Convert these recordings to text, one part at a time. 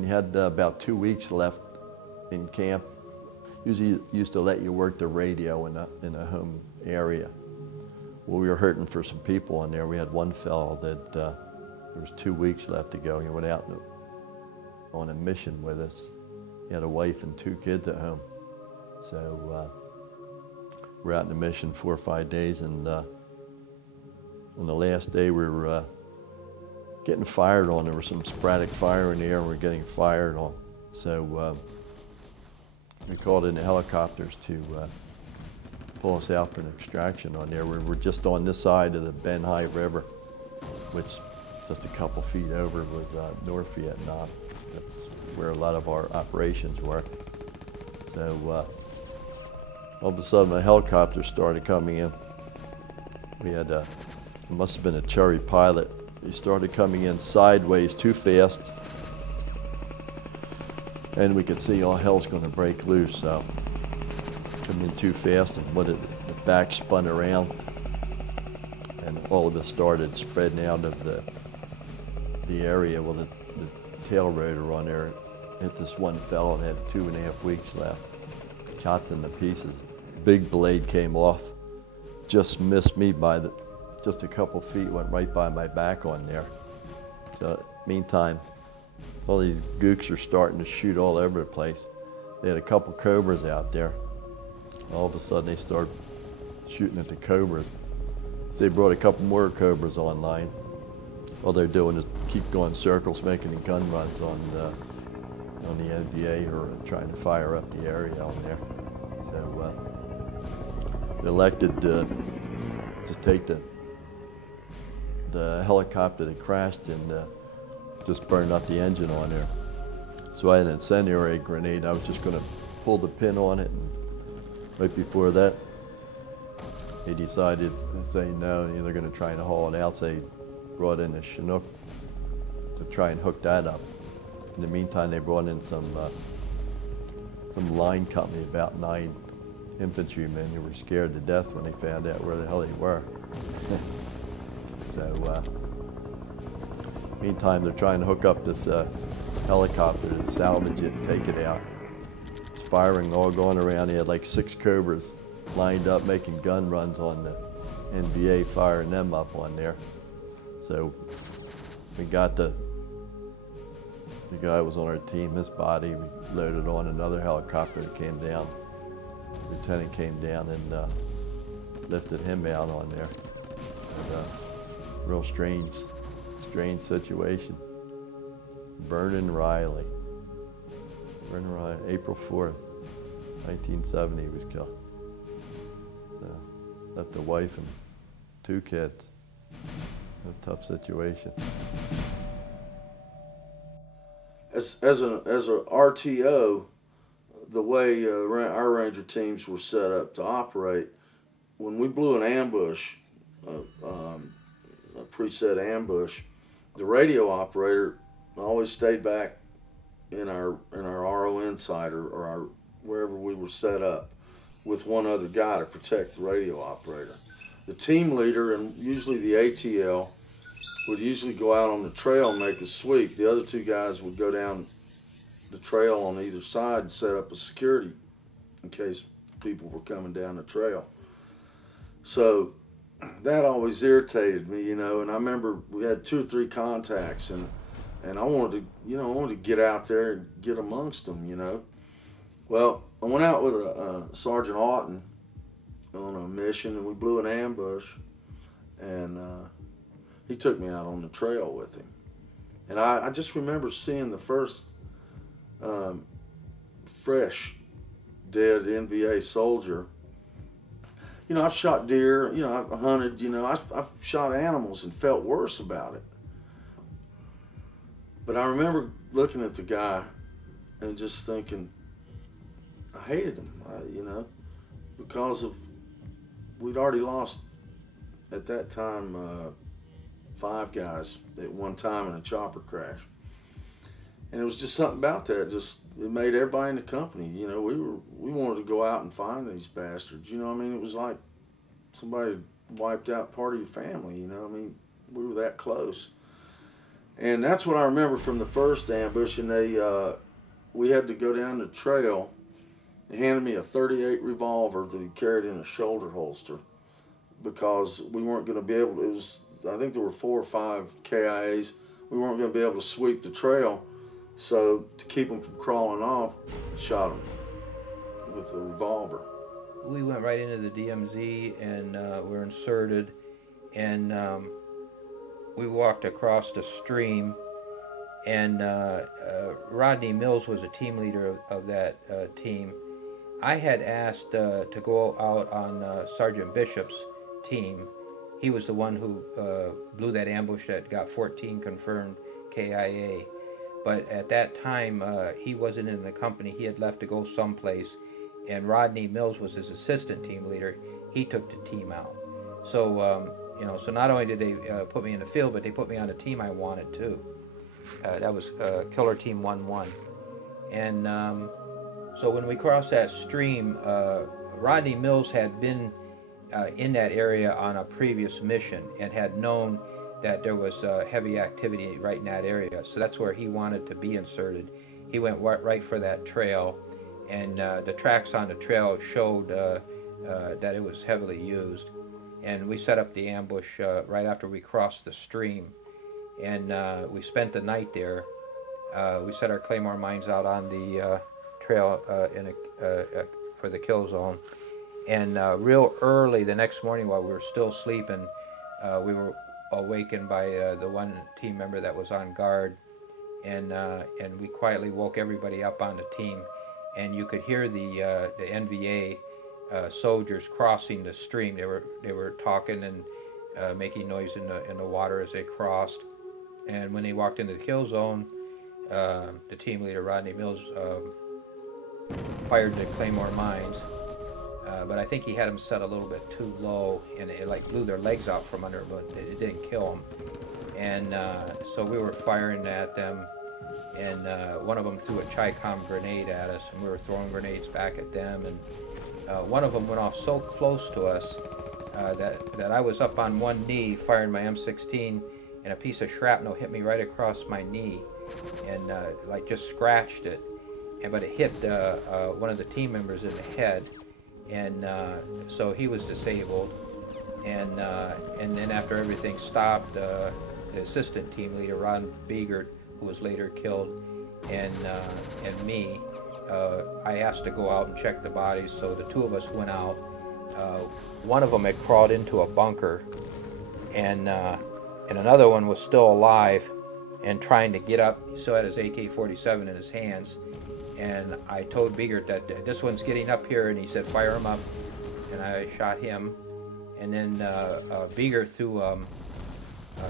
when you had about 2 weeks left in camp, usually used to let you work the radio in a home area. Well, we were hurting for some people on there. We had one fellow that there was 2 weeks left to go. He went out on a mission with us. He had a wife and 2 kids at home. So we're out in the mission 4 or 5 days, and on the last day we were getting fired on. There was some sporadic fire in the air, and we were getting fired on. So we called in the helicopters to pull us out for an extraction on there. We were just on this side of the Ben Hai River, which just a couple feet over was North Vietnam. That's where a lot of our operations were. So all of a sudden the helicopters started coming in. We had it must have been a Cherry pilot. He started coming in sideways too fast, and we could see all hell's going to break loose. So coming in too fast, and when the back spun around, and all of us started spreading out of the area. Well, the tail rotor on there hit this one fellow that had 2.5 weeks left. Chopped into pieces. Big blade came off, just missed me by just a couple feet, went right by my back on there. So meantime, all these gooks are starting to shoot all over the place. They had a couple cobras out there. All of a sudden they started shooting at the cobras. So they brought a couple more cobras online. All they're doing is keep going circles, making gun runs on the NVA, or trying to fire up the area on there. So they elected to just take the helicopter that crashed and just burned up the engine on there. So I had an incendiary grenade. I was just going to pull the pin on it, and right before that, they decided to say no, they're going to try and haul it out. So they brought in a Chinook to try and hook that up. In the meantime, they brought in some line company, about 9 infantrymen who were scared to death when they found out where the hell they were. So meantime, they're trying to hook up this helicopter to salvage it and take it out. It's firing all going around. They had like 6 Cobras lined up making gun runs on the NVA, firing them up on there. So we got the guy who was on our team, his body, we loaded on another helicopter that came down. The lieutenant came down and lifted him out on there. And, real strange situation. Vernon Riley, April 4th, 1970 he was killed. So left a wife and 2 kids. A tough situation. As an RTO, the way our Ranger teams were set up to operate, when we blew an ambush, a preset ambush, the radio operator always stayed back in our RON site or our wherever we were set up with one other guy to protect the radio operator. The team leader, and usually the ATL, would usually go out on the trail and make a sweep. The other 2 guys would go down the trail on either side and set up a security in case people were coming down the trail. So that always irritated me, and I remember we had 2 or 3 contacts, and I wanted to get out there and get amongst them, Well, I went out with Sergeant Oughton on a mission, and we blew an ambush, and he took me out on the trail with him. And I just remember seeing the first fresh dead NVA soldier. I've shot deer, I've hunted, I've shot animals and felt worse about it. But I remember looking at the guy and just thinking, I hated him, because we'd already lost, at that time, 5 guys at one time in a chopper crash. And it was just something about that, it made everybody in the company, we wanted to go out and find these bastards, It was like somebody wiped out part of your family, we were that close. And that's what I remember from the first ambush. And we had to go down the trail. They handed me a .38 revolver that he carried in a shoulder holster because we weren't going to be able to, I think there were 4 or 5 KIAs. We weren't going to be able to sweep the trail. So to keep them from crawling off, shot them with the revolver. We went right into the DMZ and were inserted, and we walked across the stream, and Rodney Mills was a team leader of that team. I had asked to go out on Sergeant Bishop's team. He was the one who blew that ambush that got 14 confirmed KIA. But at that time, he wasn't in the company. He had left to go someplace, and Rodney Mills was his assistant team leader. He took the team out. So, you know, so not only did they put me in the field, but they put me on a team I wanted too. That was Killer Team 1-1. And so when we crossed that stream, Rodney Mills had been in that area on a previous mission and had known that there was heavy activity right in that area. So that's where he wanted to be inserted. He went right for that trail, and the tracks on the trail showed that it was heavily used. And we set up the ambush right after we crossed the stream. And we spent the night there. We set our claymore mines out on the trail for the kill zone. And real early the next morning, while we were still sleeping, we were awakened by the one team member that was on guard, and we quietly woke everybody up on the team, and you could hear the NVA soldiers crossing the stream. They were talking and making noise in the water as they crossed. And when they walked into the kill zone, the team leader Rodney Mills fired the claymore mines. But I think he had them set a little bit too low, and it like blew their legs out from under, but it didn't kill them. And so we were firing at them, and one of them threw a Chi-Com grenade at us, and we were throwing grenades back at them. And one of them went off so close to us that I was up on one knee firing my M16, and a piece of shrapnel hit me right across my knee, and like just scratched it. But it hit one of the team members in the head. And so he was disabled, and then after everything stopped, the assistant team leader Ron Biegert, who was later killed, and me, I asked to go out and check the bodies. So the two of us went out. One of them had crawled into a bunker, and another one was still alive and trying to get up. He still had his AK-47 in his hands. And I told Biegert that this one's getting up here, and he said, fire him up. And I shot him. And then Biegert threw a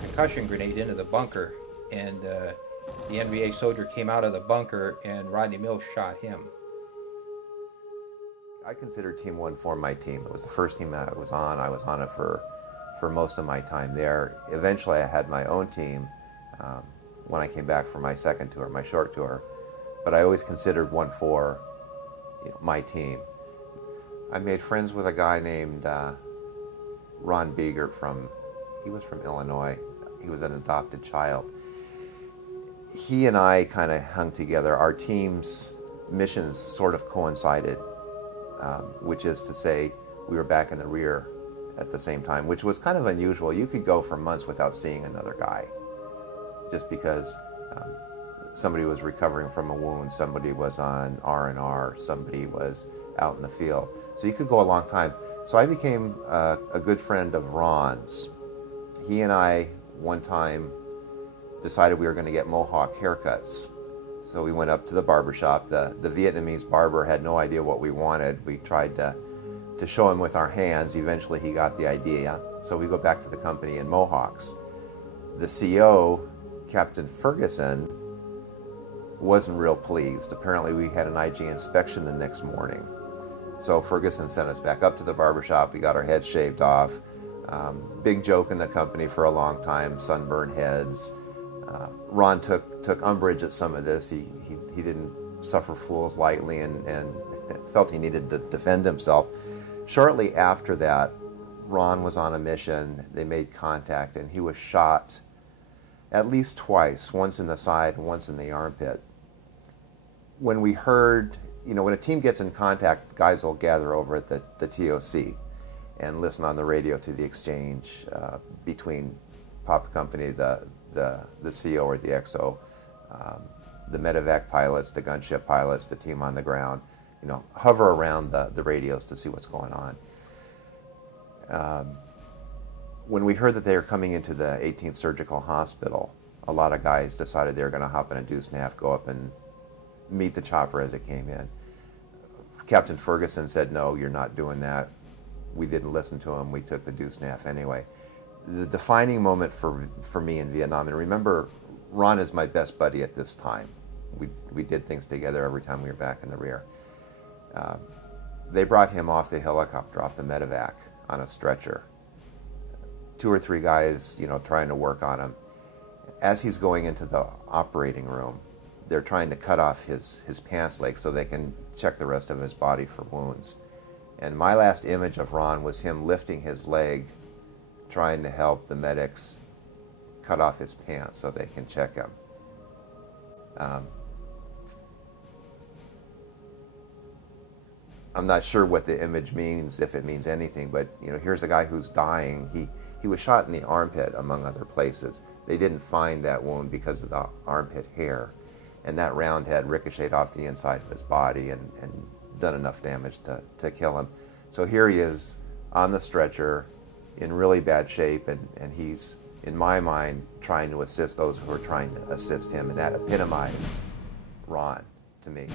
concussion grenade into the bunker. And the NVA soldier came out of the bunker, and Rodney Mills shot him. I consider Team 1-4 my team. It was the first team that I was on. I was on it for most of my time there. Eventually, I had my own team when I came back for my second tour, my short tour. But I always considered 1-4, my team. I made friends with a guy named Ron Biegert he was from Illinois. He was an adopted child. He and I kind of hung together. Our team's missions sort of coincided, which is to say we were back in the rear at the same time, which was kind of unusual. You could go for months without seeing another guy just because somebody was recovering from a wound, somebody was on R&R, somebody was out in the field. So you could go a long time. So I became a good friend of Ron's. He and I, one time, decided we were going to get Mohawk haircuts. So we went up to the barber shop. The Vietnamese barber had no idea what we wanted. We tried to show him with our hands. Eventually he got the idea. So we go back to the company in Mohawks. The CO, Captain Ferguson, wasn't real pleased. Apparently we had an IG inspection the next morning. So Ferguson sent us back up to the barbershop. We got our heads shaved off. Big joke in the company for a long time, sunburned heads. Ron took umbrage at some of this. He didn't suffer fools lightly and felt he needed to defend himself. Shortly after that, Ron was on a mission. They made contact and he was shot at least twice, once in the side and once in the armpit. When we heard, you know, when a team gets in contact, guys will gather over at the TOC and listen on the radio to the exchange between Pop Company, the CO or the XO, the medevac pilots, the gunship pilots, the team on the ground, you know, hover around the radios to see what's going on. When we heard that they were coming into the 18th Surgical Hospital, a lot of guys decided they were going to hop in a deuce nav, go up and meet the chopper as it came in. Captain Ferguson said, no, you're not doing that. We didn't listen to him. We took the deuce nav anyway. The defining moment for me in Vietnam, and remember, Ron is my best buddy at this time. We did things together every time we were back in the rear. They brought him off the helicopter, off the medevac, on a stretcher. 2 or 3 guys, you know, trying to work on him. As he's going into the operating room, they're trying to cut off his pants leg so they can check the rest of his body for wounds. And my last image of Ron was him lifting his leg, trying to help the medics cut off his pants so they can check him. I'm not sure what the image means, if it means anything, but you know, here's a guy who's dying. He was shot in the armpit, among other places. They didn't find that wound because of the armpit hair, and that round had ricocheted off the inside of his body and done enough damage to kill him. So here he is on the stretcher in really bad shape, and he's, in my mind, trying to assist those who are trying to assist him, and that epitomized Ron to me.